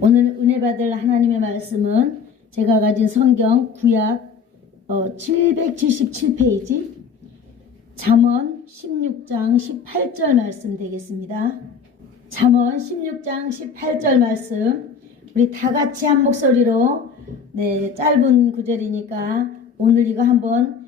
오늘 은혜 받을 하나님의 말씀은 제가 가진 성경 구약 777페이지 잠언 16장 18절 말씀 되겠습니다. 잠언 16장 18절 말씀 우리 다 같이 한 목소리로 짧은 구절이니까 오늘 이거 한번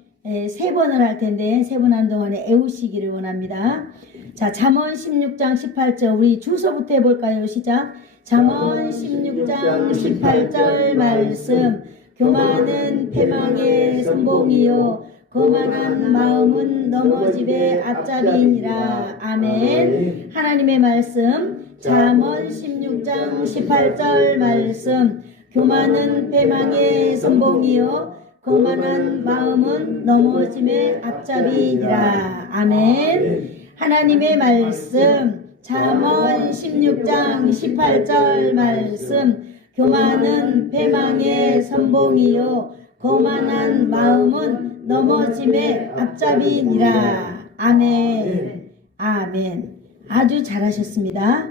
세 번을 할 텐데 세 번 한 동안에 애우시기를 원합니다. 자, 잠언 16장 18절 우리 주소부터 해볼까요? 시작. 잠언 16장 18절 말씀 교만은 패망의 선봉이요 거만한 마음은 넘어짐의 앞잡이니라. 아멘. 하나님의 말씀 잠언 16장 18절 말씀 교만은 패망의 선봉이요 거만한 마음은 넘어짐의 앞잡이니라. 아멘. 하나님의 말씀 잠언 16장 18절 말씀 교만은 패망의 선봉이요 거만한 마음은 넘어짐의 앞잡이니라. 아멘. 아멘. 아주 잘하셨습니다.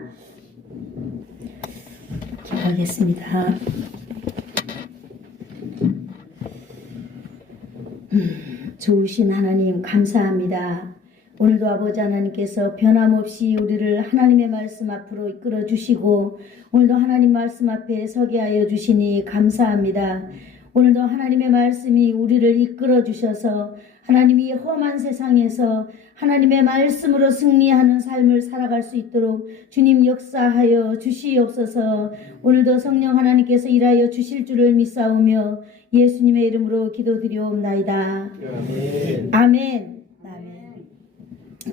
기도하겠습니다. 좋으신 하나님 감사합니다. 오늘도 아버지 하나님께서 변함없이 우리를 하나님의 말씀 앞으로 이끌어 주시고 오늘도 하나님 말씀 앞에 서게 하여 주시니 감사합니다. 오늘도 하나님의 말씀이 우리를 이끌어 주셔서 하나님이 험한 세상에서 하나님의 말씀으로 승리하는 삶을 살아갈 수 있도록 주님 역사하여 주시옵소서. 오늘도 성령 하나님께서 일하여 주실 줄을 믿사오며 예수님의 이름으로 기도드리옵나이다. 아멘. 아멘.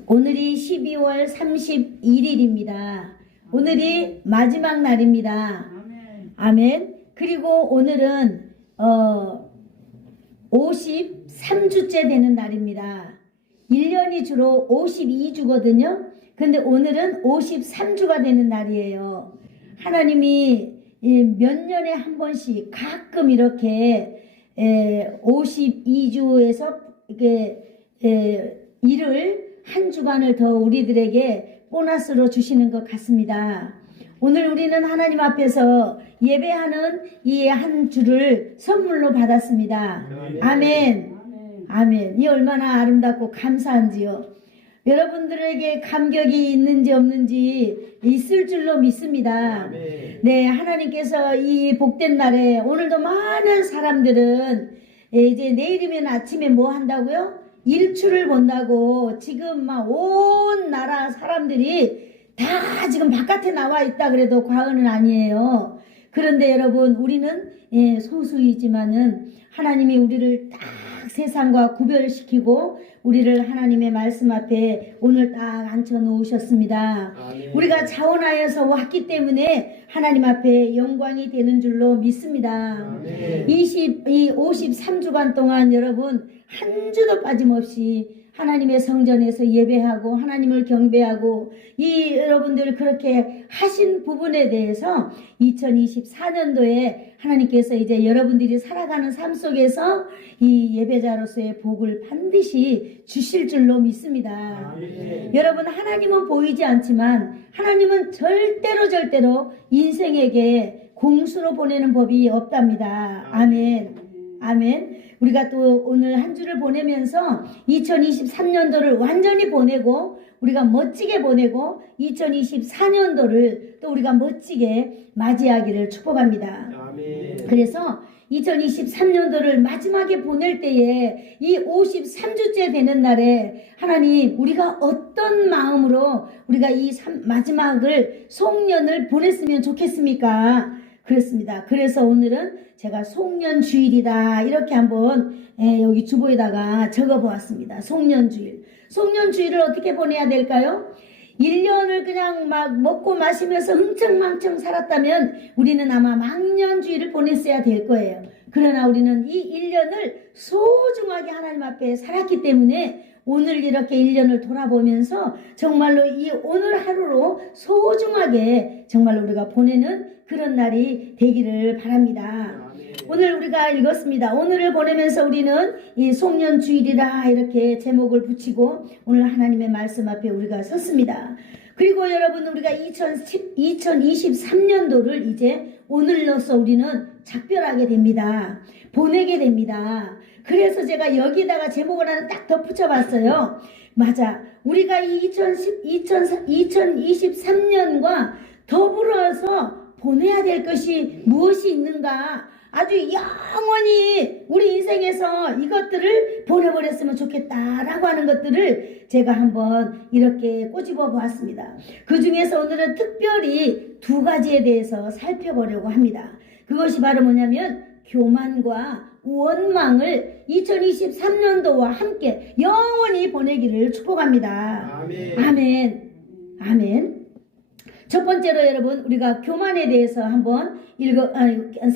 오늘이 12월 31일입니다. 오늘이 마지막 날입니다. 아멘. 그리고 오늘은 53주째 되는 날입니다. 1년이 주로 52주거든요. 근데 오늘은 53주가 되는 날이에요. 하나님이 몇 년에 한 번씩 가끔 이렇게 52주에서 이렇게 일을 한 주간을 더 우리들에게 보너스로 주시는 것 같습니다. 오늘 우리는 하나님 앞에서 예배하는 이 한 주를 선물로 받았습니다. 아멘. 아멘. 이 얼마나 아름답고 감사한지요. 여러분들에게 감격이 있는지 없는지 있을 줄로 믿습니다. 네, 하나님께서 이 복된 날에 오늘도 많은 사람들은 이제 내일이면 아침에 뭐 한다고요? 일출을 본다고 지금 막 온 나라 사람들이 다 지금 바깥에 나와 있다 그래도 과언은 아니에요. 그런데 여러분 우리는 소수이지만은 하나님이 우리를 딱 세상과 구별시키고 우리를 하나님의 말씀 앞에 오늘 딱 앉혀 놓으셨습니다. 아멘. 우리가 자원하여서 왔기 때문에 하나님 앞에 영광이 되는 줄로 믿습니다. 아멘. 53주간 동안 여러분 한 주도 빠짐없이 하나님의 성전에서 예배하고 하나님을 경배하고 이 여러분들 그렇게 하신 부분에 대해서 2024년도에 하나님께서 이제 여러분들이 살아가는 삶 속에서 이 예배자로서의 복을 반드시 주실 줄로 믿습니다. 여러분 하나님은 보이지 않지만 하나님은 절대로 인생에게 공수로 보내는 법이 없답니다. 아멘. 아멘. 우리가 또 오늘 한 주를 보내면서 2023년도를 완전히 보내고 우리가 멋지게 보내고 2024년도를 또 우리가 멋지게 맞이하기를 축복합니다. 아멘. 그래서 2023년도를 마지막에 보낼 때에 이 53주째 되는 날에 하나님 우리가 어떤 마음으로 우리가 이 마지막을 송년을 보냈으면 좋겠습니까? 그렇습니다. 그래서 오늘은 제가 송년주일이다 이렇게 한번 여기 주보에다가 적어보았습니다. 송년주일. 송년주일을 어떻게 보내야 될까요? 1년을 그냥 막 먹고 마시면서 흥청망청 살았다면 우리는 아마 망년주일을 보냈어야 될 거예요. 그러나 우리는 이 1년을 소중하게 하나님 앞에 살았기 때문에 오늘 이렇게 1년을 돌아보면서 정말로 이 오늘 하루로 소중하게 정말 우리가 보내는 그런 날이 되기를 바랍니다. 오늘 우리가 읽었습니다. 오늘을 보내면서 우리는 이 송년주일이라 이렇게 제목을 붙이고 오늘 하나님의 말씀 앞에 우리가 섰습니다. 그리고 여러분 우리가 2023년도를 이제 오늘로서 우리는 작별하게 됩니다. 보내게 됩니다. 그래서 제가 여기다가 제목을 하나 딱 덧붙여 봤어요. 맞아. 우리가 이 2023년과 더불어서 보내야 될 것이 무엇이 있는가? 아주 영원히 우리 인생에서 이것들을 보내버렸으면 좋겠다라고 하는 것들을 제가 한번 이렇게 꼬집어 보았습니다. 그 중에서 오늘은 특별히 두 가지에 대해서 살펴보려고 합니다. 그것이 바로 뭐냐면 교만과 원망을 2023년도와 함께 영원히 보내기를 축복합니다. 아멘. 아멘. 아멘. 첫 번째로 여러분 우리가 교만에 대해서 한번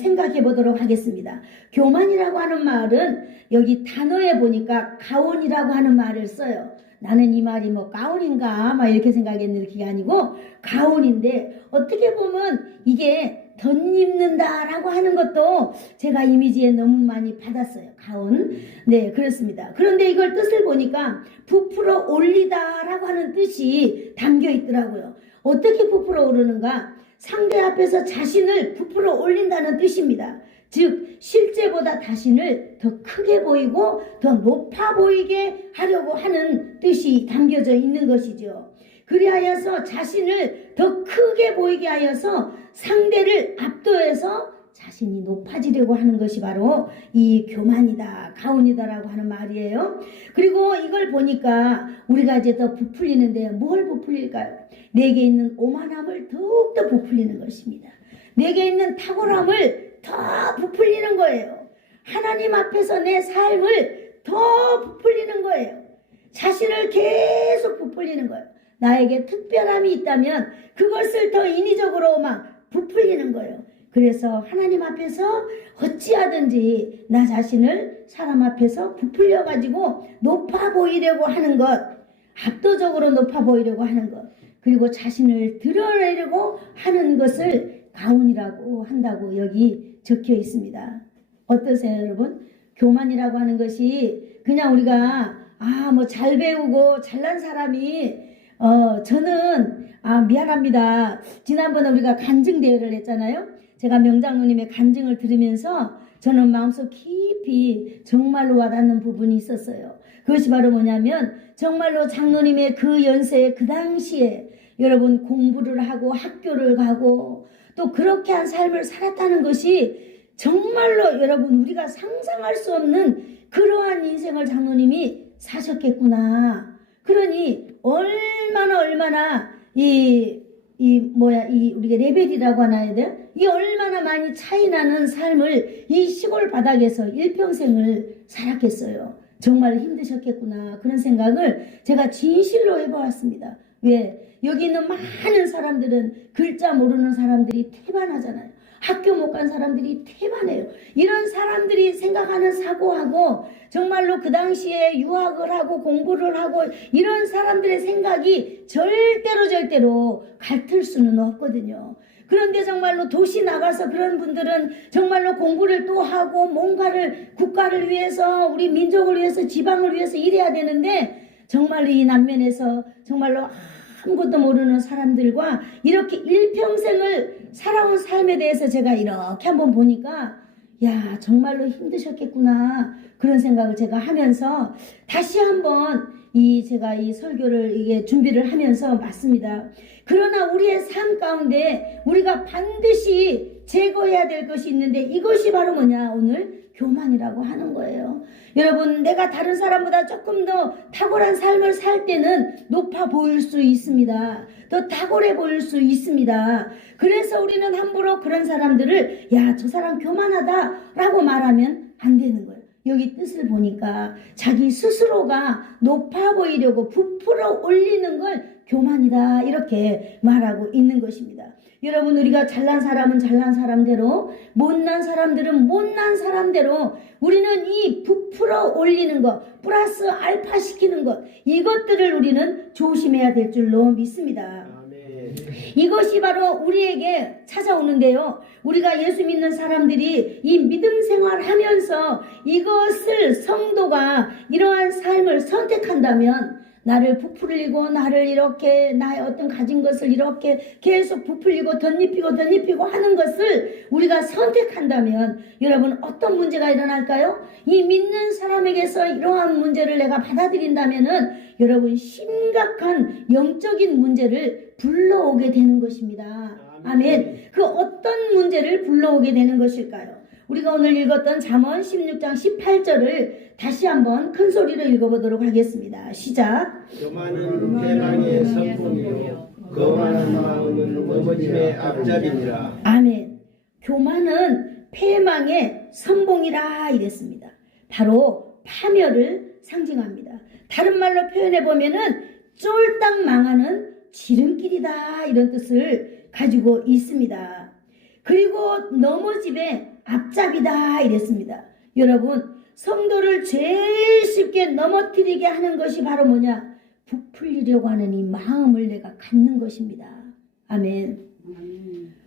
생각해 보도록 하겠습니다. 교만이라고 하는 말은 여기 단어에 보니까 가온이라고 하는 말을 써요. 나는 이 말이 뭐 가온인가 막 이렇게 생각했는데 그게 아니고 가온인데 어떻게 보면 이게 덧입는다라고 하는 것도 제가 이미지에 너무 많이 받았어요. 가온. 네, 그렇습니다. 그런데 이걸 뜻을 보니까 부풀어 올리다라고 하는 뜻이 담겨 있더라고요. 어떻게 부풀어 오르는가? 상대 앞에서 자신을 부풀어 올린다는 뜻입니다. 즉 실제보다 자신을 더 크게 보이고 더 높아 보이게 하려고 하는 뜻이 담겨져 있는 것이죠. 그리하여서 자신을 더 크게 보이게 하여서 상대를 압도해서 자신이 높아지려고 하는 것이 바로 이 교만이다, 가온이다라고 하는 말이에요. 그리고 이걸 보니까 우리가 이제 더 부풀리는데 뭘 부풀릴까요? 내게 있는 오만함을 더욱더 부풀리는 것입니다. 내게 있는 탁월함을 더 부풀리는 거예요. 하나님 앞에서 내 삶을 더 부풀리는 거예요. 자신을 계속 부풀리는 거예요. 나에게 특별함이 있다면 그것을 더 인위적으로 막 부풀리는 거예요. 그래서 하나님 앞에서 어찌하든지 나 자신을 사람 앞에서 부풀려 가지고 높아 보이려고 하는 것, 압도적으로 높아 보이려고 하는 것, 그리고 자신을 드러내려고 하는 것을 가온이라고 한다고 여기 적혀 있습니다. 어떠세요, 여러분? 교만이라고 하는 것이 그냥 우리가 뭐 잘 배우고 잘난 사람이 저는 미안합니다. 지난번에 우리가 간증 대회를 했잖아요. 제가 명장로님의 간증을 들으면서 저는 마음속 깊이 정말로 와닿는 부분이 있었어요. 그것이 바로 뭐냐면 정말로 장로님의 그 연세에 그 당시에 여러분 공부를 하고 학교를 가고 또 그렇게 한 삶을 살았다는 것이 정말로 여러분 우리가 상상할 수 없는 그러한 인생을 장로님이 사셨겠구나. 그러니 얼마나 우리가 레벨이라고 하나야 돼요? 이 얼마나 많이 차이나는 삶을 이 시골 바닥에서 일평생을 살았겠어요. 정말 힘드셨겠구나. 그런 생각을 제가 진실로 해보았습니다. 왜? 여기 있는 많은 사람들은 글자 모르는 사람들이 태반하잖아요. 학교 못 간 사람들이 태반해요. 이런 사람들이 생각하는 사고하고 정말로 그 당시에 유학을 하고 공부를 하고 이런 사람들의 생각이 절대로 같을 수는 없거든요. 그런데 정말로 도시 나가서 그런 분들은 정말로 공부를 또 하고 뭔가를 국가를 위해서 우리 민족을 위해서 지방을 위해서 일해야 되는데 정말로 이 남면에서 정말로 아무것도 모르는 사람들과 이렇게 일평생을 살아온 삶에 대해서 제가 이렇게 한번 보니까 야 정말로 힘드셨겠구나 그런 생각을 제가 하면서 다시 한번 제가 이 설교를 이게 준비를 하면서 맞습니다. 그러나 우리의 삶 가운데 우리가 반드시 제거해야 될 것이 있는데 이것이 바로 뭐냐? 오늘 교만이라고 하는 거예요. 여러분 내가 다른 사람보다 조금 더 탁월한 삶을 살 때는 높아 보일 수 있습니다. 더 탁월해 보일 수 있습니다. 그래서 우리는 함부로 그런 사람들을 야, 저 사람 교만하다라고 말하면 안 되는 거예요. 여기 뜻을 보니까 자기 스스로가 높아 보이려고 부풀어 올리는 걸 교만이다 이렇게 말하고 있는 것입니다. 여러분 우리가 잘난 사람은 잘난 사람대로 못난 사람들은 못난 사람대로 우리는 이 부풀어 올리는 것 플러스 알파 시키는 것 이것들을 우리는 조심해야 될 줄로 믿습니다. 이것이 바로 우리에게 찾아오는데요. 우리가 예수 믿는 사람들이 이 믿음 생활하면서 이것을 성도가 이러한 삶을 선택한다면 나를 부풀리고 나를 이렇게 나의 어떤 가진 것을 이렇게 계속 부풀리고 덧입히고 하는 것을 우리가 선택한다면 여러분 어떤 문제가 일어날까요? 이 믿는 사람에게서 이러한 문제를 내가 받아들인다면은 여러분 심각한 영적인 문제를 불러오게 되는 것입니다. 아멘. 그 어떤 문제를 불러오게 되는 것일까요? 우리가 오늘 읽었던 잠언 16장 18절을 다시 한번 큰 소리로 읽어보도록 하겠습니다. 시작. 교만은 패망의 선풍이요 거만한 마음은 넘어짐의 앞잡이니라. 아멘. 교만은 패망의 선봉이라 이랬습니다. 바로 파멸을 상징합니다. 다른 말로 표현해 보면은 쫄딱 망하는 지름길이다 이런 뜻을 가지고 있습니다. 그리고 넘어짐의 앞잡이다 이랬습니다. 여러분 성도를 제일 쉽게 넘어뜨리게 하는 것이 바로 뭐냐? 부풀리려고 하는 이 마음을 내가 갖는 것입니다. 아멘.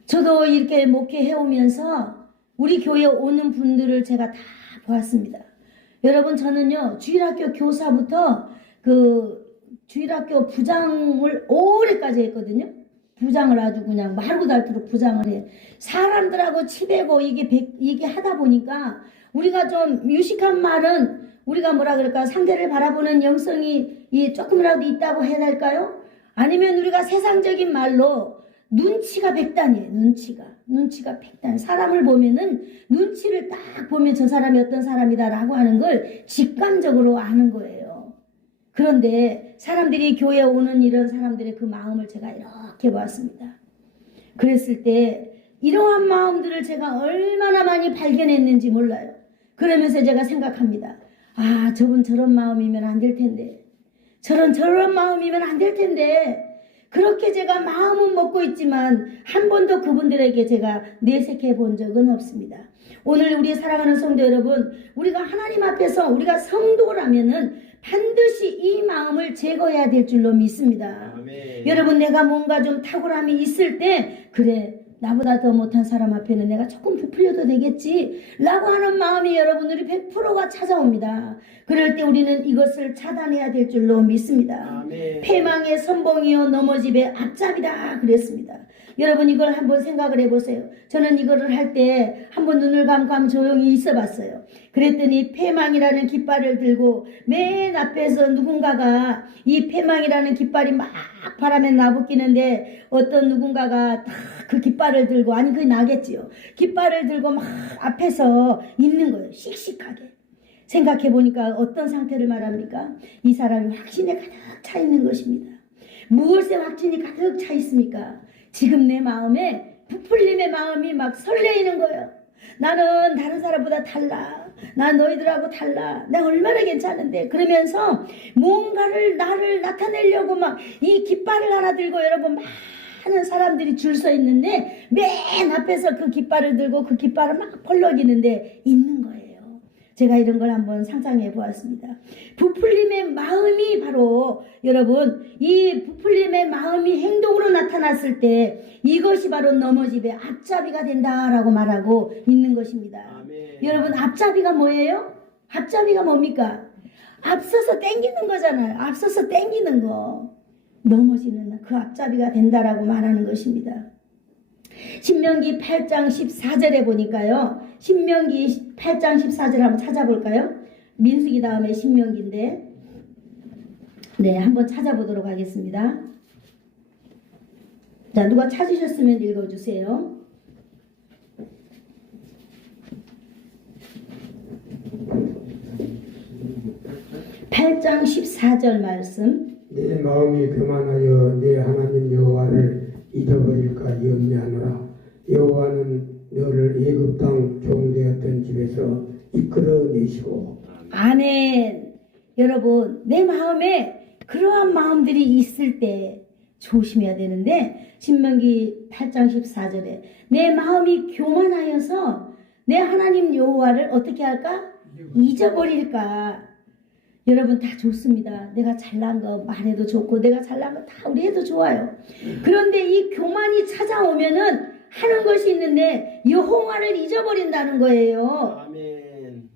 저도 이렇게 목회해 오면서 우리 교회에 오는 분들을 제가 다 보았습니다. 여러분 저는요 주일학교 교사부터 그 주일학교 부장을 오래까지 했거든요. 부장을 아주 그냥 말고 닳도록 부장을 해. 사람들하고 치대고 이게 하다 보니까 우리가 좀 유식한 말은 우리가 뭐라 그럴까 상대를 바라보는 영성이 조금이라도 있다고 해야 될까요? 아니면 우리가 세상적인 말로 눈치가 백단이에요. 눈치가 백단. 사람을 보면은 눈치를 딱 보면 저 사람이 어떤 사람이다라고 하는 걸 직감적으로 아는 거예요. 그런데 사람들이 교회에 오는 이런 사람들의 그 마음을 제가 이렇게 보았습니다. 그랬을 때 이러한 마음들을 제가 얼마나 많이 발견했는지 몰라요. 그러면서 제가 생각합니다. 아, 저분 저런 마음이면 안 될 텐데. 저런 마음이면 안 될 텐데. 그렇게 제가 마음은 먹고 있지만 한 번도 그분들에게 제가 내색해 본 적은 없습니다. 오늘 우리 사랑하는 성도 여러분, 우리가 하나님 앞에서 우리가 성도라면은 반드시 이 마음을 제거해야 될 줄로 믿습니다. 아멘. 여러분 내가 뭔가 좀 탁월함이 있을 때 그래 나보다 더 못한 사람 앞에는 내가 조금 부풀려도 되겠지 라고 하는 마음이 여러분들이 100%가 찾아옵니다. 그럴 때 우리는 이것을 차단해야 될 줄로 믿습니다. 아멘. 패망의 선봉이요 넘어집의 앞잡이다 그랬습니다. 여러분 이걸 한번 생각을 해보세요. 저는 이거를 할 때 한번 눈을 감고 조용히 있어 봤어요. 그랬더니 패망이라는 깃발을 들고 맨 앞에서 누군가가 이 패망이라는 깃발이 막 바람에 나부끼는데 어떤 누군가가 딱 그 깃발을 들고 아니 그게 나겠지요. 깃발을 들고 막 앞에서 있는 거예요. 씩씩하게. 생각해 보니까 어떤 상태를 말합니까? 이 사람이 확신에 가득 차 있는 것입니다. 무엇에 확신이 가득 차 있습니까? 지금 내 마음에 부풀림의 마음이 막 설레이는 거예요. 나는 다른 사람보다 달라. 난 너희들하고 달라. 내가 얼마나 괜찮은데. 그러면서 뭔가를 나를 나타내려고 막 이 깃발을 하나 들고 여러분 많은 사람들이 줄 서 있는데 맨 앞에서 그 깃발을 들고 그 깃발을 막 펄럭이는데 있는 거예요. 제가 이런 걸 한번 상상해 보았습니다. 부풀림의 마음이 바로 여러분 이 부풀림의 마음이 행동으로 나타났을 때 이것이 바로 넘어집의 앞잡이가 된다라고 말하고 있는 것입니다. 아멘. 여러분 앞잡이가 뭐예요? 앞잡이가 뭡니까? 앞서서 당기는 거잖아요. 앞서서 당기는 거. 넘어지는 그 앞잡이가 된다라고 말하는 것입니다. 신명기 8장 14절에 보니까요. 신명기 8장 14절 한번 찾아볼까요? 민수기 다음에 신명기인데 네, 한번 찾아보도록 하겠습니다. 자, 누가 찾으셨으면 읽어주세요. (8장 14절) 말씀. 내 마음이 교만하여 내 하나님 여호와를 잊어버릴까 염려하노라. 여호와는 너를 애굽 땅 종되었던 집에서 이끌어내시고. 아멘. 여러분 내 마음에 그러한 마음들이 있을 때 조심해야 되는데 신명기 8장 14절에 내 마음이 교만하여서 내 하나님 여호와를 어떻게 할까? 잊어버릴까? 여러분 다 좋습니다. 내가 잘난 거 말해도 좋고 내가 잘난 거 다 우리 해도 좋아요. 그런데 이 교만이 찾아오면은 하는 것이 있는데 여호와를 잊어버린다는 거예요. 아멘.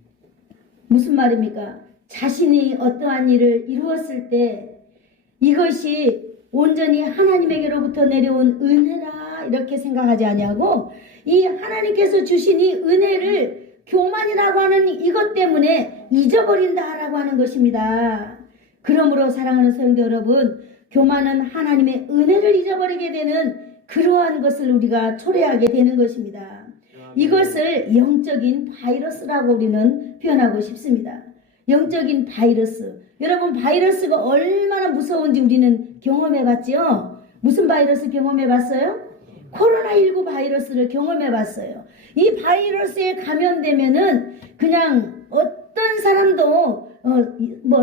무슨 말입니까? 자신이 어떠한 일을 이루었을 때 이것이 온전히 하나님에게로부터 내려온 은혜라 이렇게 생각하지 아니하고 이 하나님께서 주신 이 은혜를 교만이라고 하는 이것 때문에 잊어버린다라고 하는 것입니다. 그러므로 사랑하는 성도 여러분, 교만은 하나님의 은혜를 잊어버리게 되는 그러한 것을 우리가 초래하게 되는 것입니다. 이것을 영적인 바이러스라고 우리는 표현하고 싶습니다. 영적인 바이러스. 여러분, 바이러스가 얼마나 무서운지 우리는 경험해 봤죠? 무슨 바이러스 경험해 봤어요? 코로나19 바이러스를 경험해 봤어요. 이 바이러스에 감염되면은 그냥 어떤 사람도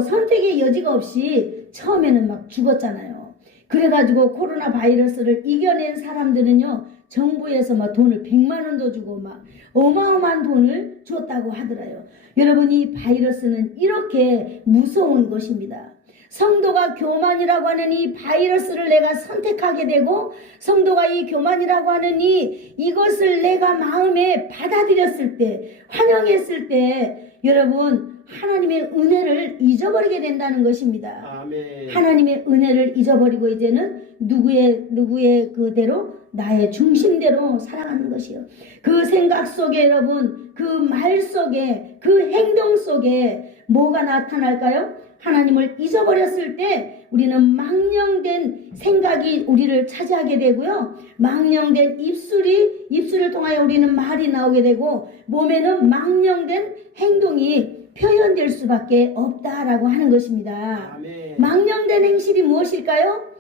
선택의 여지가 없이 처음에는 막 죽었잖아요. 그래가지고 코로나 바이러스를 이겨낸 사람들은요, 정부에서 막 돈을 100만 원도 주고 막 어마어마한 돈을 줬다고 하더라요. 여러분, 이 바이러스는 이렇게 무서운 것입니다. 성도가 교만이라고 하는 이 바이러스를 내가 선택하게 되고, 성도가 이 교만이라고 하는 이것을 내가 마음에 받아들였을 때, 환영했을 때, 여러분, 하나님의 은혜를 잊어버리게 된다는 것입니다. 아멘. 하나님의 은혜를 잊어버리고 이제는 누구의 그대로 나의 중심대로 살아가는 것이요. 그 생각 속에 여러분, 그 말 속에, 그 행동 속에 뭐가 나타날까요? 하나님을 잊어버렸을 때 우리는 망령된 생각이 우리를 차지하게 되고요. 망령된 입술을 통하여 우리는 말이 나오게 되고, 몸에는 망령된 행동이 표현될 수밖에 없다라고 하는 것입니다. 아멘. 망령된 행실이 무엇일까요?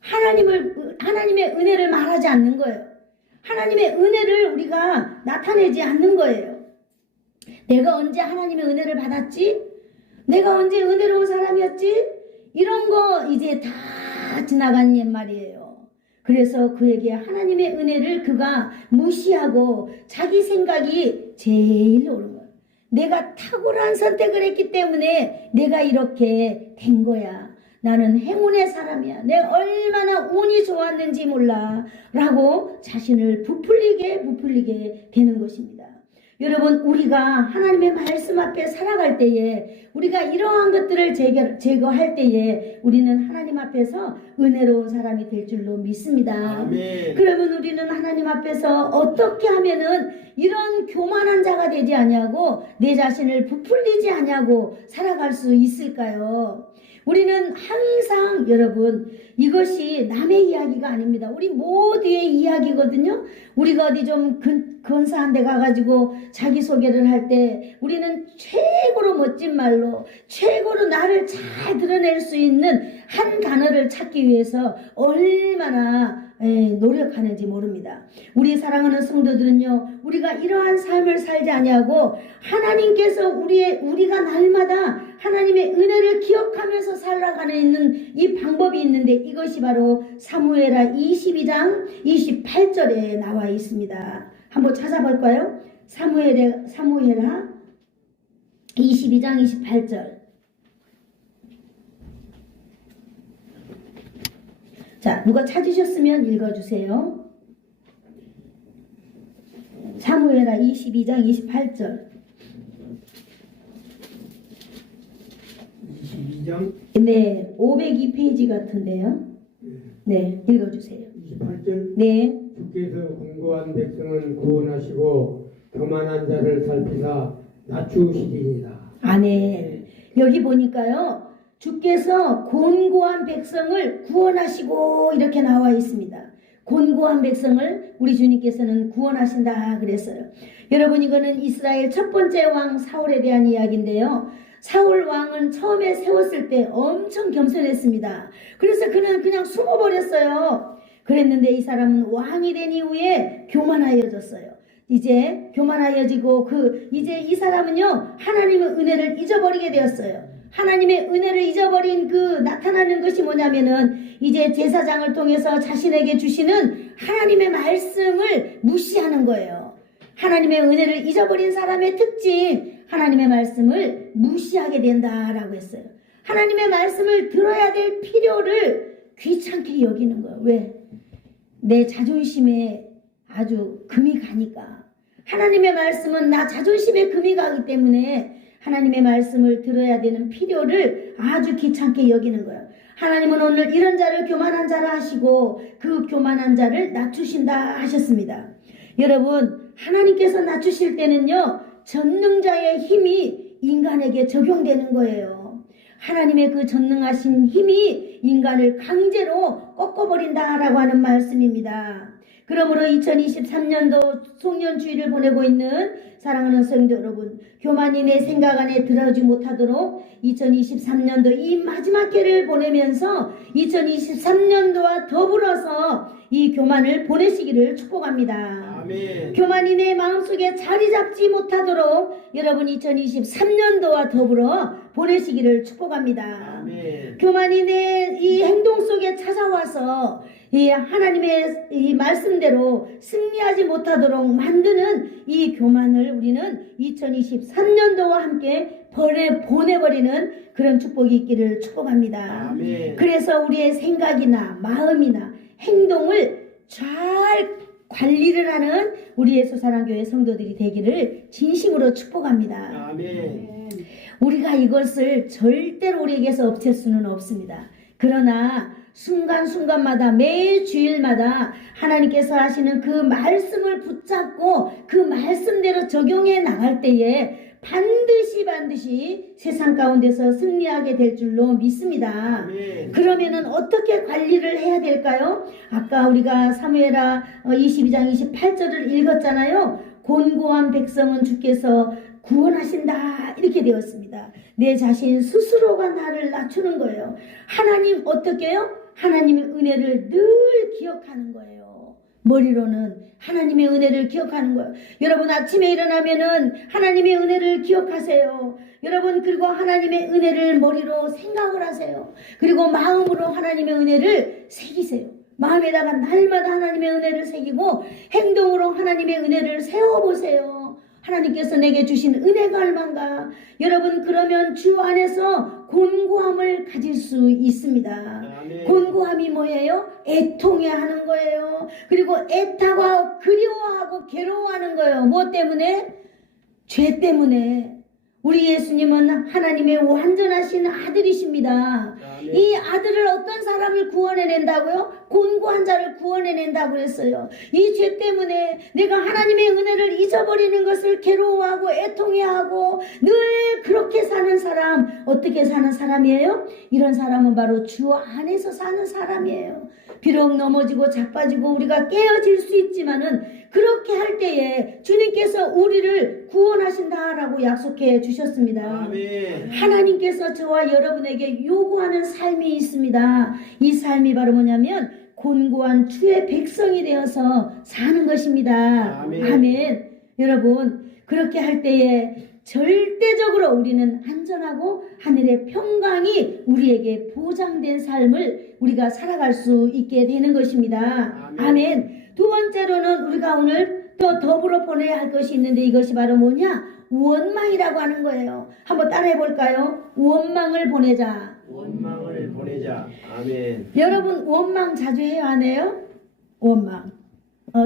하나님의 은혜를 말하지 않는 거예요. 하나님의 은혜를 우리가 나타내지 않는 거예요. 내가 언제 하나님의 은혜를 받았지? 내가 언제 은혜로운 사람이었지? 이런 거 이제 다 지나간 옛말이에요. 그래서 그에게 하나님의 은혜를 그가 무시하고 자기 생각이 제일 옳은 거예요. 내가 탁월한 선택을 했기 때문에 내가 이렇게 된 거야. 나는 행운의 사람이야. 내가 얼마나 운이 좋았는지 몰라. 라고 자신을 부풀리게 되는 것입니다. 여러분, 우리가 하나님의 말씀 앞에 살아갈 때에, 우리가 이러한 것들을 제거할 때에 우리는 하나님 앞에서 은혜로운 사람이 될 줄로 믿습니다. 아멘. 그러면 우리는 하나님 앞에서 어떻게 하면은 이런 교만한 자가 되지 아니하고 내 자신을 부풀리지 아니하고 살아갈 수 있을까요? 우리는 항상 여러분, 이것이 남의 이야기가 아닙니다. 우리 모두의 이야기거든요. 우리가 어디 좀 근사한 데 가가지고 자기소개를 할 때 우리는 최고로 멋진 말로, 최고로 나를 잘 드러낼 수 있는 한 단어를 찾기 위해서 얼마나 노력하는지 모릅니다. 우리 사랑하는 성도들은요, 우리가 이러한 삶을 살지 아니하고 하나님께서 우리가 날마다 하나님의 은혜를 기억하면서 살아가는 이 방법이 있는데, 이것이 바로 사무엘하 22장 28절에 나와 있습니다. 한번 찾아볼까요? 사무엘하 22장 28절. 자, 누가 찾으셨으면 읽어주세요. 사무엘하 22장 28절. 22장 네, 502페이지 같은데요. 네, 읽어주세요. 28절. 네. 주께서 공고한 백성은 구원하시고 교만한 자를 살피사 낮추시리이다. 아멘. 여기 보니까요, 주께서 곤고한 백성을 구원하시고 이렇게 나와 있습니다. 곤고한 백성을 우리 주님께서는 구원하신다 그랬어요. 여러분, 이거는 이스라엘 첫 번째 왕 사울에 대한 이야기인데요. 사울 왕은 처음에 세웠을 때 엄청 겸손했습니다. 그래서 그는 그냥 숨어버렸어요. 그랬는데 이 사람은 왕이 된 이후에 교만하여졌어요. 이제 교만하여지고 이제 이 사람은요, 하나님의 은혜를 잊어버리게 되었어요. 하나님의 은혜를 잊어버린 나타나는 것이 뭐냐면은, 이제 제사장을 통해서 자신에게 주시는 하나님의 말씀을 무시하는 거예요. 하나님의 은혜를 잊어버린 사람의 특징, 하나님의 말씀을 무시하게 된다라고 했어요. 하나님의 말씀을 들어야 될 필요를 귀찮게 여기는 거예요. 왜? 내 자존심에 아주 금이 가니까. 하나님의 말씀은 나 자존심에 금이 가기 때문에 하나님의 말씀을 들어야 되는 필요를 아주 귀찮게 여기는 거예요. 하나님은 오늘 이런 자를 교만한 자라 하시고 그 교만한 자를 낮추신다 하셨습니다. 여러분, 하나님께서 낮추실 때는요, 전능자의 힘이 인간에게 적용되는 거예요. 하나님의 그 전능하신 힘이 인간을 강제로 꺾어버린다라고 하는 말씀입니다. 그러므로 2023년도 송년주의를 보내고 있는 사랑하는 성도 여러분, 교만이 내 생각 안에 들어오지 못하도록 2023년도 이 마지막 해를 보내면서 2023년도와 더불어서 이 교만을 보내시기를 축복합니다. 아멘. 교만이 내 마음속에 자리 잡지 못하도록 여러분 2023년도와 더불어 보내시기를 축복합니다. 아멘. 교만이 내 이 행동 속에 찾아와서 이 하나님의 이 말씀대로 승리하지 못하도록 만드는 이 교만을 우리는 2023년도와 함께 보내버리는 그런 축복이 있기를 축복합니다. 아멘. 그래서 우리의 생각이나 마음이나 행동을 잘 관리를 하는 우리의 소사랑교회 성도들이 되기를 진심으로 축복합니다. 아멘. 우리가 이것을 절대로 우리에게서 없앨 수는 없습니다. 그러나 순간순간마다 매 주일마다 하나님께서 하시는 그 말씀을 붙잡고 그 말씀대로 적용해 나갈 때에 반드시 세상 가운데서 승리하게 될 줄로 믿습니다. 아멘. 그러면은 어떻게 관리를 해야 될까요? 아까 우리가 사무엘하 22장 28절을 읽었잖아요. 곤고한 백성은 주께서 구원하신다 이렇게 되었습니다. 내 자신 스스로가 나를 낮추는 거예요. 하나님 어떻게 해요? 하나님의 은혜를 늘 기억하는 거예요. 머리로는 하나님의 은혜를 기억하는 거예요. 여러분 아침에 일어나면은 하나님의 은혜를 기억하세요. 여러분 그리고 하나님의 은혜를 머리로 생각을 하세요. 그리고 마음으로 하나님의 은혜를 새기세요. 마음에다가 날마다 하나님의 은혜를 새기고 행동으로 하나님의 은혜를 세워보세요. 하나님께서 내게 주신 은혜가 얼만가. 여러분 그러면 주 안에서 곤고함을 가질 수 있습니다. 아멘. 곤고함이 뭐예요? 애통해하는 거예요. 그리고 애타고 그리워하고 괴로워하는 거예요. 뭐 때문에? 죄 때문에. 우리 예수님은 하나님의 완전하신 아들이십니다. 아멘. 이 아들을 어떤 사람을 구원해낸다고요? 곤고한 자를 구원해낸다고 그랬어요. 이 죄 때문에 내가 하나님의 은혜를 잊어버리는 것을 괴로워하고 애통해하고 늘 그렇게 사는 사람, 어떻게 사는 사람이에요? 이런 사람은 바로 주 안에서 사는 사람이에요. 비록 넘어지고 자빠지고 우리가 깨어질 수 있지만은 그렇게 할 때에 주님께서 우리를 구원하신다라고 약속해 주셨습니다. 아멘. 하나님께서 저와 여러분에게 요구하는 삶이 있습니다. 이 삶이 바로 뭐냐면 곤고한 주의 백성이 되어서 사는 것입니다. 아멘. 아멘. 여러분 그렇게 할 때에 절대적으로 우리는 안전하고 하늘의 평강이 우리에게 보장된 삶을 우리가 살아갈 수 있게 되는 것입니다. 아멘. 아멘. 두 번째로는 우리가 오늘 또 더불어 보내야 할 것이 있는데 이것이 바로 뭐냐? 원망이라고 하는 거예요. 한번 따라해 볼까요? 원망을 보내자. 원망을 보내자. 아멘. 여러분 원망 자주 해요 안 해요? 원망.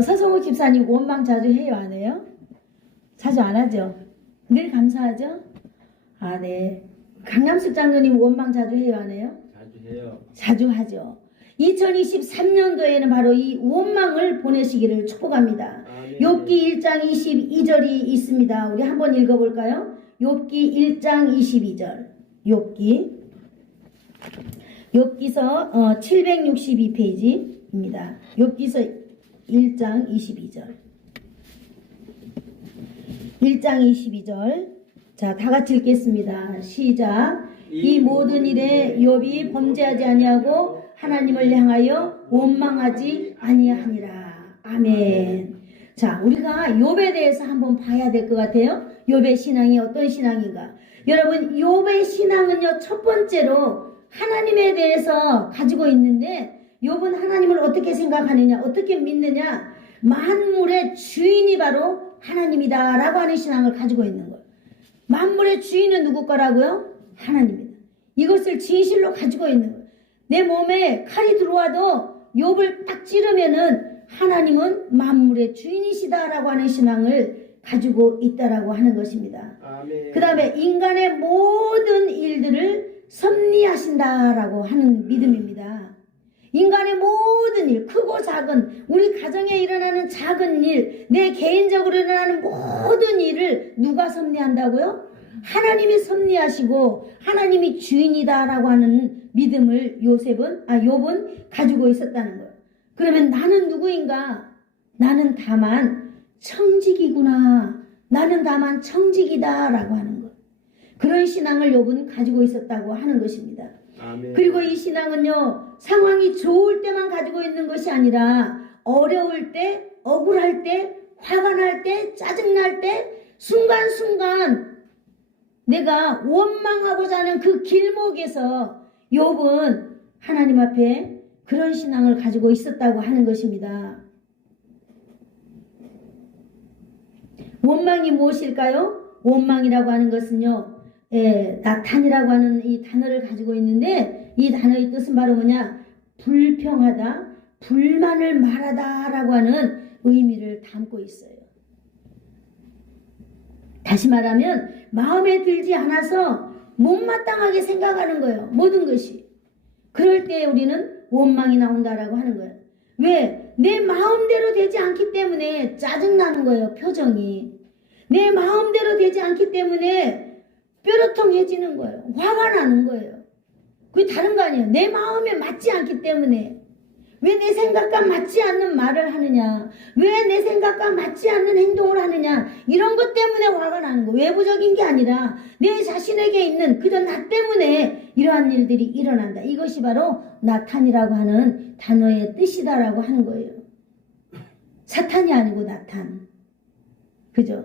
서성욱 집사님 원망 자주 해요 안 해요? 자주 안 하죠? 늘 감사하죠? 아 네. 강남숙 장로님 원망 자주 해요 안 해요? 자주 해요. 자주 하죠. 2023년도에는 바로 이 원망을 보내시기를 축복합니다. 아멘. 욥기 1장 22절이 있습니다. 우리 한번 읽어볼까요? 욥기 1장 22절. 욥기서 762페이지입니다. 욥기서 1장 22절. 1장 22절. 자, 다 같이 읽겠습니다. 시작. 이 모든 일에 욥이 범죄하지 아니하고 하나님을 향하여 원망하지 아니하니라. 아멘. 자, 우리가 욥에 대해서 한번 봐야 될 것 같아요. 욥의 신앙이 어떤 신앙인가? 여러분, 욥의 신앙은요, 첫 번째로 하나님에 대해서 가지고 있는데, 욥은 하나님을 어떻게 생각하느냐, 어떻게 믿느냐, 만물의 주인이 바로 하나님이다라고 하는 신앙을 가지고 있는 거예요. 만물의 주인은 누구 거라고요? 하나님입니다. 이것을 진실로 가지고 있는 거예요. 내 몸에 칼이 들어와도 욥을 딱 찌르면은 하나님은 만물의 주인이시다라고 하는 신앙을 가지고 있다라고 하는 것입니다. 아멘. 그 다음에 인간의 모든 일들을 섭리하신다라고 하는 믿음입니다. 인간의 모든 일, 크고 작은, 우리 가정에 일어나는 작은 일, 내 개인적으로 일어나는 모든 일을 누가 섭리한다고요? 하나님이 섭리하시고 하나님이 주인이다라고 하는 믿음을 욥은 가지고 있었다는 거예요. 그러면 나는 누구인가? 나는 다만 청직이구나. 나는 다만 청직이다라고 하는 것. 그런 신앙을 욥은 가지고 있었다고 하는 것입니다. 아멘. 그리고 이 신앙은요, 상황이 좋을 때만 가지고 있는 것이 아니라 어려울 때, 억울할 때, 화가 날 때, 짜증날 때, 순간순간 내가 원망하고자 하는 그 길목에서 욥은 하나님 앞에 그런 신앙을 가지고 있었다고 하는 것입니다. 원망이 무엇일까요? 원망이라고 하는 것은요, 나탄이라고 하는 이 단어를 가지고 있는데, 이 단어의 뜻은 바로 뭐냐? 불평하다, 불만을 말하다 라고 하는 의미를 담고 있어요. 다시 말하면 마음에 들지 않아서 못마땅하게 생각하는 거예요. 모든 것이. 그럴 때 우리는 원망이 나온다라고 하는 거예요. 왜? 내 마음대로 되지 않기 때문에 짜증나는 거예요. 표정이. 내 마음대로 되지 않기 때문에 뾰루통해지는 거예요. 화가 나는 거예요. 그게 다른 거 아니에요. 내 마음에 맞지 않기 때문에. 왜 내 생각과 맞지 않는 말을 하느냐? 왜 내 생각과 맞지 않는 행동을 하느냐? 이런 것 때문에 화가 나는 거. 외부적인 게 아니라 내 자신에게 있는 그저 나 때문에 이러한 일들이 일어난다. 이것이 바로 나탄이라고 하는 단어의 뜻이다라고 하는 거예요. 사탄이 아니고 나탄. 그죠?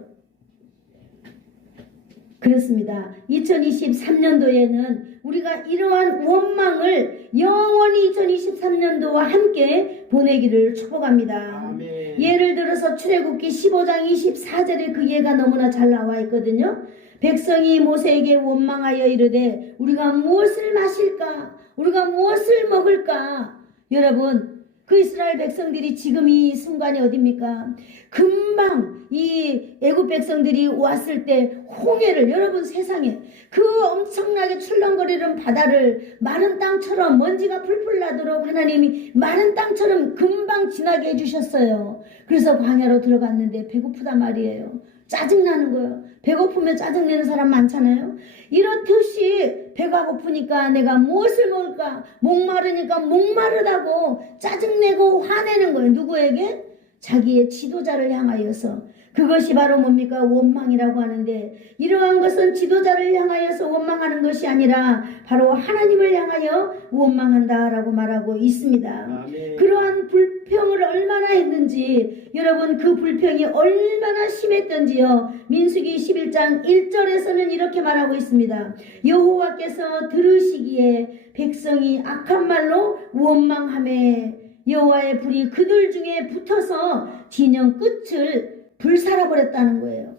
그렇습니다. 2023년도에는 우리가 이러한 원망을 영원히 2023년도와 함께 보내기를 축복합니다. 아멘. 예를 들어서 출애굽기 15장 24절에 그 예가 너무나 잘 나와 있거든요. 백성이 모세에게 원망하여 이르되 우리가 무엇을 마실까? 우리가 무엇을 먹을까? 여러분, 그 이스라엘 백성들이 지금 이 순간이 어딥니까? 금방 이 애굽 백성들이 왔을 때 홍해를, 여러분 세상에 그 엄청나게 출렁거리는 바다를 마른 땅처럼 먼지가 풀풀 나도록 하나님이 마른 땅처럼 금방 지나게 해주셨어요. 그래서 광야로 들어갔는데 배고프단 말이에요. 짜증나는 거예요. 배고프면 짜증내는 사람 많잖아요. 이렇듯이 배가 고프니까 내가 무엇을 먹을까? 목마르니까 목마르다고 짜증내고 화내는 거예요. 누구에게? 자기의 지도자를 향하여서. 그것이 바로 뭡니까? 원망이라고 하는데, 이러한 것은 지도자를 향하여서 원망하는 것이 아니라 바로 하나님을 향하여 원망한다라고 말하고 있습니다. 아멘. 그러한 불평을 얼마나 했는지, 여러분 그 불평이 얼마나 심했던지요. 민수기 11장 1절에서는 이렇게 말하고 있습니다. 여호와께서 들으시기에 백성이 악한 말로 원망하매 여호와의 불이 그들 중에 붙어서 진영 끝을 불살아버렸다는 거예요.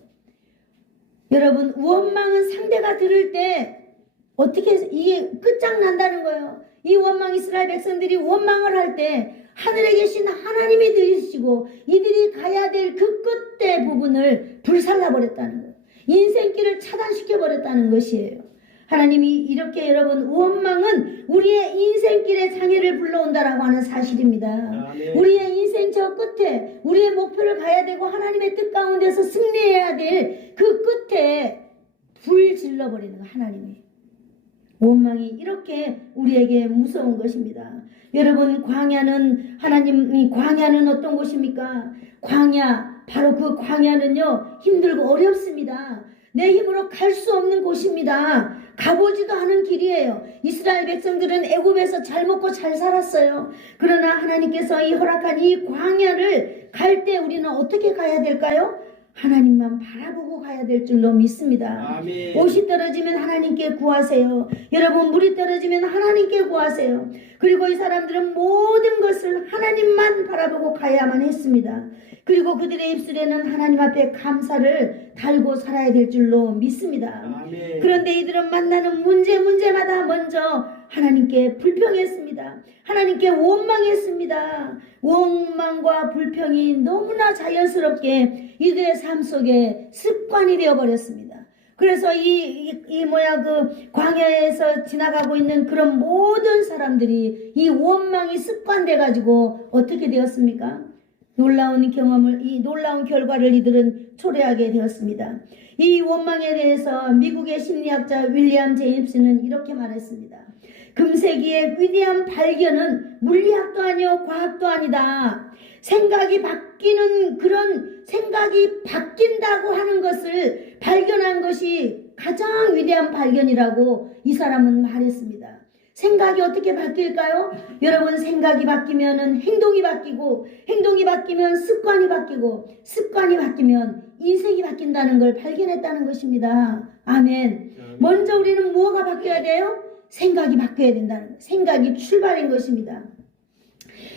여러분, 원망은 상대가 들을 때 어떻게 이게 끝장난다는 거예요. 이 원망, 이스라엘 백성들이 원망을 할 때 하늘에 계신 하나님이 들으시고 이들이 가야 될 그 끝의 부분을 불살라버렸다는 거예요. 인생길을 차단시켜버렸다는 것이에요. 하나님이 이렇게, 여러분, 원망은 우리의 인생길에 장애를 불러온다라고 하는 사실입니다. 아멘. 우리의 인생 저 끝에 우리의 목표를 가야 되고 하나님의 뜻 가운데서 승리해야 될 그 끝에 불 질러버리는 거, 하나님이. 원망이 이렇게 우리에게 무서운 것입니다. 여러분, 광야는 광야는 어떤 곳입니까? 광야, 바로 그 광야는요, 힘들고 어렵습니다. 내 힘으로 갈 수 없는 곳입니다. 가보지도 않은 길이에요. 이스라엘 백성들은 애굽에서 잘 먹고 잘 살았어요. 그러나 하나님께서 이 허락한 이 광야를 갈 때 우리는 어떻게 가야 될까요? 하나님만 바라보고 가야 될 줄로 믿습니다. 아멘. 옷이 떨어지면 하나님께 구하세요. 여러분, 물이 떨어지면 하나님께 구하세요. 그리고 이 사람들은 모든 것을 하나님만 바라보고 가야만 했습니다. 그리고 그들의 입술에는 하나님 앞에 감사를 달고 살아야 될 줄로 믿습니다. 아멘. 그런데 이들은 만나는 문제마다 먼저 하나님께 불평했습니다. 하나님께 원망했습니다. 원망과 불평이 너무나 자연스럽게 이들의 삶 속에 습관이 되어버렸습니다. 그래서 그 광야에서 지나가고 있는 그런 모든 사람들이 이 원망이 습관돼 가지고 어떻게 되었습니까? 놀라운 결과를 이들은 초래하게 되었습니다. 이 원망에 대해서 미국의 심리학자 윌리엄 제임스는 이렇게 말했습니다. 금세기의 위대한 발견은 물리학도 아니요 과학도 아니다. 생각이 바뀐다고 하는 것을 발견한 것이 가장 위대한 발견이라고 이 사람은 말했습니다. 생각이 어떻게 바뀔까요? 여러분, 생각이 바뀌면 행동이 바뀌고, 행동이 바뀌면 습관이 바뀌고, 습관이 바뀌면 인생이 바뀐다는 걸 발견했다는 것입니다. 아멘. 먼저 우리는 뭐가 바뀌어야 돼요? 생각이 바뀌어야 된다는 거예요. 생각이 출발인 것입니다.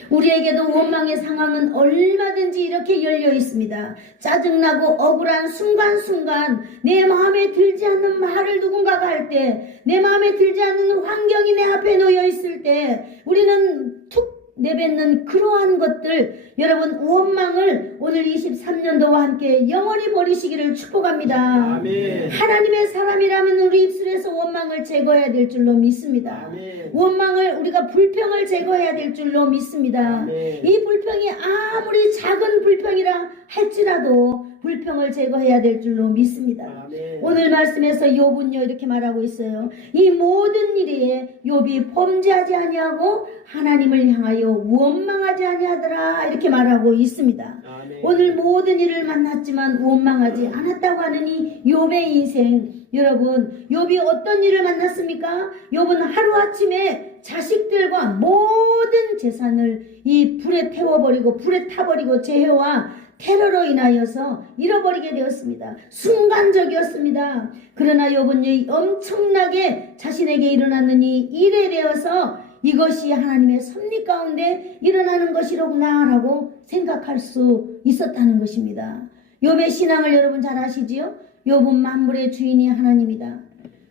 우리에게도 원망의 상황은 얼마든지 이렇게 열려 있습니다. 짜증나고 억울한 순간순간 내 마음에 들지 않는 말을 누군가가 할 때, 내 마음에 들지 않는 환경이 내 앞에 놓여 있을 때 우리는 툭 내뱉는 그러한 것들, 여러분, 원망을 오늘 23년도와 함께 영원히 버리시기를 축복합니다. 아멘. 하나님의 사람이라면 우리 입술에서 원망을 제거해야 될 줄로 믿습니다. 아멘. 원망을, 우리가 불평을 제거해야 될 줄로 믿습니다. 아멘. 이 불평이 아무리 작은 불평이라 할지라도 불평을 제거해야 될 줄로 믿습니다. 아멘. 오늘 말씀에서 욥은요 이렇게 말하고 있어요. 이 모든 일에 욥이 범죄하지 아니하고 하나님을 향하여 원망하지 아니하더라, 이렇게 말하고 있습니다. 아멘. 오늘 모든 일을 만났지만 원망하지 않았다고 하는 이 욥의 인생, 여러분, 욥이 어떤 일을 만났습니까? 욥은 하루아침에 자식들과 모든 재산을 이 불에 태워버리고 불에 타버리고 재해와 테러로 인하여서 잃어버리게 되었습니다. 순간적이었습니다. 그러나 욥은 엄청나게 자신에게 일어나는 이 일에 대해서 이것이 하나님의 섭리 가운데 일어나는 것이로구나 라고 생각할 수 있었다는 것입니다. 욥의 신앙을 여러분 잘 아시지요? 욥은 만물의 주인이 하나님이다.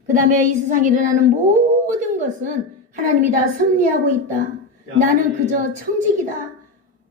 그 다음에 이 세상에 일어나는 모든 것은 하나님이 다 섭리하고 있다. 나는 그저 청직이다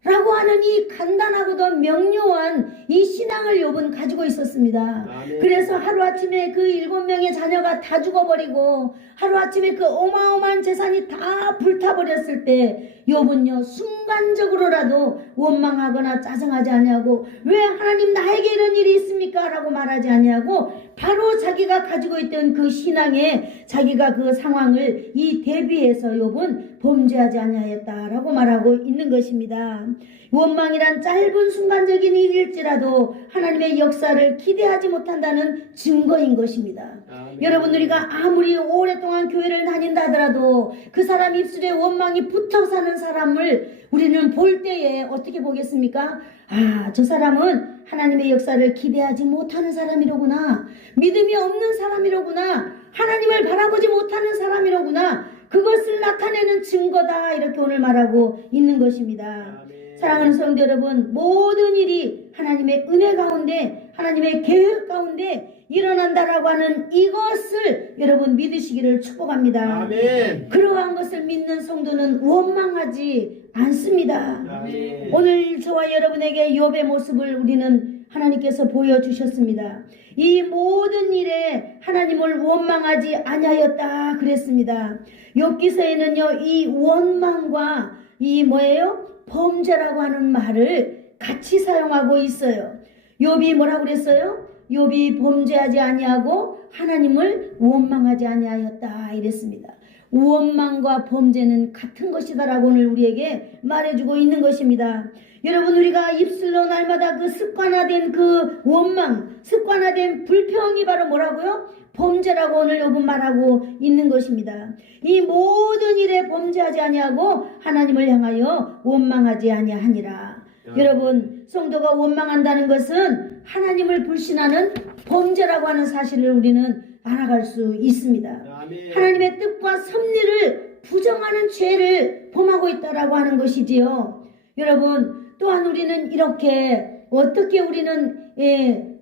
라고 하는 이 간단하고도 명료한 이 신앙을 욥은 가지고 있었습니다. 아멘. 그래서 하루아침에 그 7명의 자녀가 다 죽어버리고 하루아침에 그 어마어마한 재산이 다 불타버렸을 때 욥은요 순간적으로라도 원망하거나 짜증하지 아니하고 왜 하나님 나에게 이런 일이 있습니까? 라고 말하지 아니하고 바로 자기가 가지고 있던 그 신앙에 자기가 그 상황을 이 대비해서 욥은 범죄하지 아니하였다라고 말하고 있는 것입니다. 원망이란 짧은 순간적인 일일지라도 하나님의 역사를 기대하지 못한다는 증거인 것입니다. 아멘. 여러분, 우리가 아무리 오랫동안 교회를 다닌다 하더라도 그 사람 입술에 원망이 붙어 사는 사람을 우리는 볼 때에 어떻게 보겠습니까? 아, 저 사람은 하나님의 역사를 기대하지 못하는 사람이로구나. 믿음이 없는 사람이로구나. 하나님을 바라보지 못하는 사람이로구나. 그것을 나타내는 증거다. 이렇게 오늘 말하고 있는 것입니다. 아멘. 사랑하는 성도 여러분, 모든 일이 하나님의 은혜 가운데, 하나님의 계획 가운데 일어난다라고 하는 이것을 여러분 믿으시기를 축복합니다. 아멘. 그러한 것을 믿는 성도는 원망하지 않습니다. 아멘. 오늘 저와 여러분에게 욥의 모습을 우리는 하나님께서 보여주셨습니다. 이 모든 일에 하나님을 원망하지 아니하였다 그랬습니다. 욥기서에는요 이 원망과 이 뭐예요? 범죄라고 하는 말을 같이 사용하고 있어요. 욥이 뭐라고 그랬어요? 욥이 범죄하지 아니하고 하나님을 원망하지 아니하였다 이랬습니다. 원망과 범죄는 같은 것이다라고 오늘 우리에게 말해주고 있는 것입니다. 여러분, 우리가 입술로 날마다 그 습관화된 그 원망, 습관화된 불평이 바로 뭐라고요? 범죄라고 오늘 욥은 말하고 있는 것입니다. 이 모든 일에 범죄하지 아니하고 하나님을 향하여 원망하지 아니하니라. 여러분, 성도가 원망한다는 것은 하나님을 불신하는 범죄라고 하는 사실을 우리는 알아갈 수 있습니다. 아멘. 하나님의 뜻과 섭리를 부정하는 죄를 범하고 있다라고 하는 것이지요. 여러분, 또한 우리는 이렇게 어떻게 우리는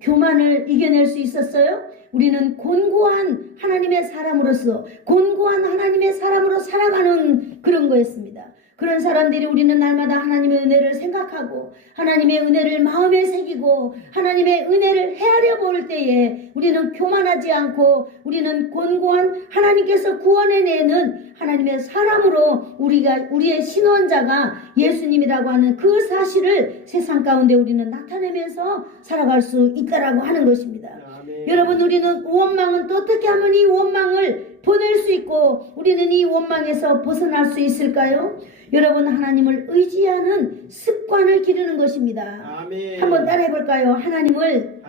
교만을 이겨낼 수 있었어요? 우리는 곤고한 하나님의 사람으로서 곤고한 하나님의 사람으로 살아가는 그런 거였습니다. 그런 사람들이 우리는 날마다 하나님의 은혜를 생각하고 하나님의 은혜를 마음에 새기고 하나님의 은혜를 헤아려 볼 때에 우리는 교만하지 않고 우리는 곤고한 하나님께서 구원해내는 하나님의 사람으로 우리의 신원자가 예수님이라고 하는 그 사실을 세상 가운데 우리는 나타내면서 살아갈 수 있다라고 하는 것입니다. 아멘. 여러분, 우리는 원망은 또 어떻게 하면 이 원망을 보낼 수 있고 우리는 이 원망에서 벗어날 수 있을까요? 여러분, 하나님을 의지하는 습관을 기르는 것입니다. 아멘. 한번 따라해 볼까요? 하나님을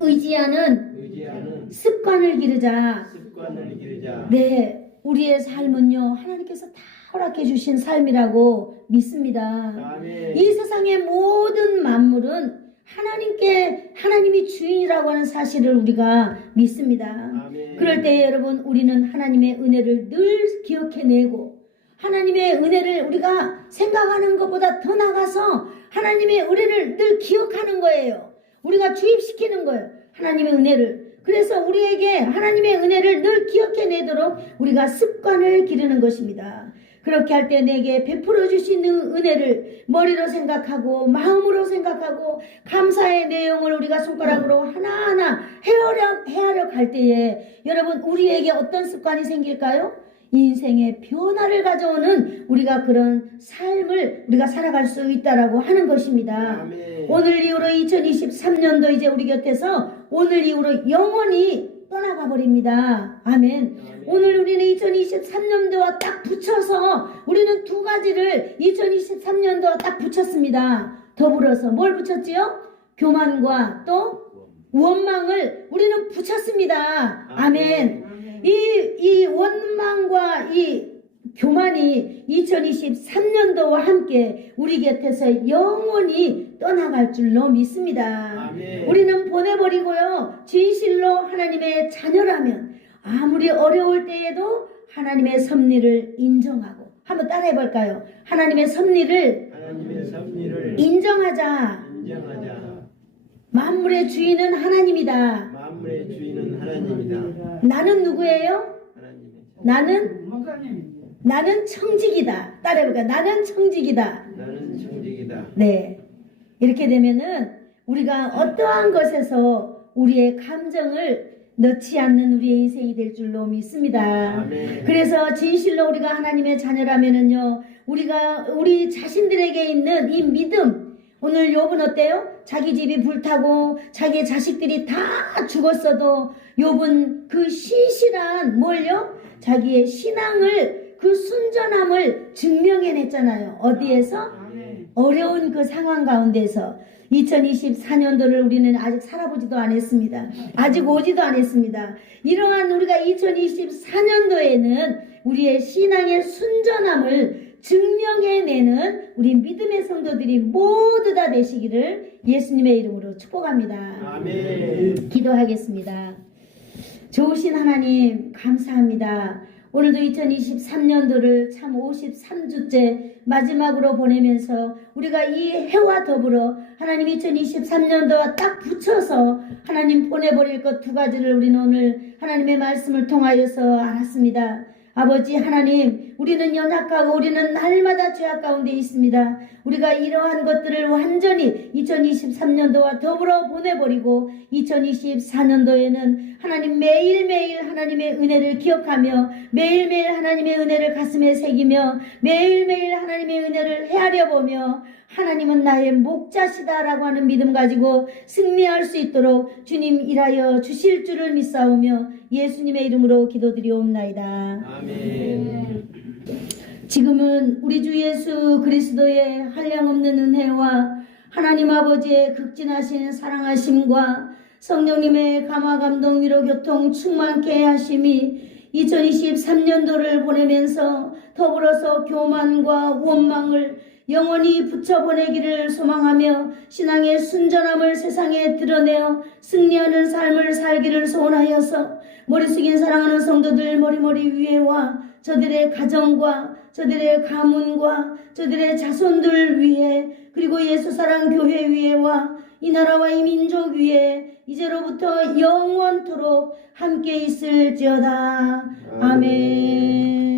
의지하는 습관을 기르자. 습관을 기르자. 네, 우리의 삶은요, 하나님께서 다 허락해 주신 삶이라고 믿습니다. 아멘. 이 세상의 모든 만물은 하나님이 주인이라고 하는 사실을 우리가 믿습니다. 아멘. 그럴 때 여러분, 우리는 하나님의 은혜를 늘 기억해내고 하나님의 은혜를 우리가 생각하는 것보다 더 나가서 하나님의 은혜를 늘 기억하는 거예요. 우리가 주입시키는 거예요. 하나님의 은혜를. 그래서 우리에게 하나님의 은혜를 늘 기억해내도록 우리가 습관을 기르는 것입니다. 그렇게 할 때 내게 베풀어 주시는 은혜를 머리로 생각하고 마음으로 생각하고 감사의 내용을 우리가 손가락으로 하나하나 헤아려 갈 때에 여러분, 우리에게 어떤 습관이 생길까요? 인생의 변화를 가져오는 우리가 그런 삶을 우리가 살아갈 수 있다라고 하는 것입니다. 아멘. 오늘 이후로 2023년도 이제 우리 곁에서 오늘 이후로 영원히 떠나가 버립니다. 아멘. 오늘 우리는 2023년도와 딱 붙여서 우리는 두 가지를 2023년도와 딱 붙였습니다. 더불어서 뭘 붙였지요? 교만과 또 원망을 우리는 붙였습니다. 아멘. 이 원망과 이 교만이 2023년도와 함께 우리 곁에서 영원히 떠나갈 줄로 믿습니다. 아멘. 우리는 보내버리고요, 진실로 하나님의 자녀라면 아무리 어려울 때에도 하나님의 섭리를 인정하고, 한번 따라해 볼까요? 하나님의 섭리를 인정하자. 만물의 주인은 하나님이다. 만물의 주인은 하나님이다. 나는 누구예요? 하나님의 나는 청직이다. 따라해볼까요? 나는 청직이다. 나는 청직이다. 네. 이렇게 되면은 우리가 어떠한 것에서 우리의 감정을 넣지 않는 우리의 인생이 될 줄로 믿습니다. 아멘. 그래서 진실로 우리가 하나님의 자녀라면은요, 우리 자신들에게 있는 이 믿음, 오늘 욥은 어때요? 자기 집이 불타고 자기의 자식들이 다 죽었어도 욥은 그 신실한 뭘요? 자기의 신앙을, 그 순전함을 증명해냈잖아요. 어디에서? 어려운 그 상황 가운데서. 2024년도를 우리는 아직 살아보지도 않았습니다. 아직 오지도 않았습니다. 이러한 우리가 2024년도에는 우리의 신앙의 순전함을 증명해내는 우리 믿음의 성도들이 모두 다 되시기를 예수님의 이름으로 축복합니다. 아멘. 기도하겠습니다. 좋으신 하나님, 감사합니다. 오늘도 2023년도를 참 53주째 마지막으로 보내면서 우리가 이 해와 더불어 하나님 2023년도와 딱 붙여서 하나님 보내버릴 것 두 가지를 우리는 오늘 하나님의 말씀을 통하여서 알았습니다. 아버지 하나님, 우리는 연약하고 우리는 날마다 죄악 가운데 있습니다. 우리가 이러한 것들을 완전히 2023년도와 더불어 보내버리고 2024년도에는 하나님 매일매일 하나님의 은혜를 기억하며 매일매일 하나님의 은혜를 가슴에 새기며 매일매일 하나님의 은혜를 헤아려보며 하나님은 나의 목자시다라고 하는 믿음 가지고 승리할 수 있도록 주님 일하여 주실 줄을 믿사오며 예수님의 이름으로 기도드리옵나이다. 아멘. 지금은 우리 주 예수 그리스도의 한량없는 은혜와 하나님 아버지의 극진하신 사랑하심과 성령님의 감화 감동 위로 교통 충만케 하심이 2023년도를 보내면서 더불어서 교만과 원망을 영원히 붙여보내기를 소망하며 신앙의 순전함을 세상에 드러내어 승리하는 삶을 살기를 소원하여서 머리 숙인 사랑하는 성도들 머리 위에와 저들의 가정과 저들의 가문과 저들의 자손들 위에 그리고 예수사랑 교회 위에와 이 나라와 이 민족 위에 이제로부터 영원토록 함께 있을지어다. 아멘.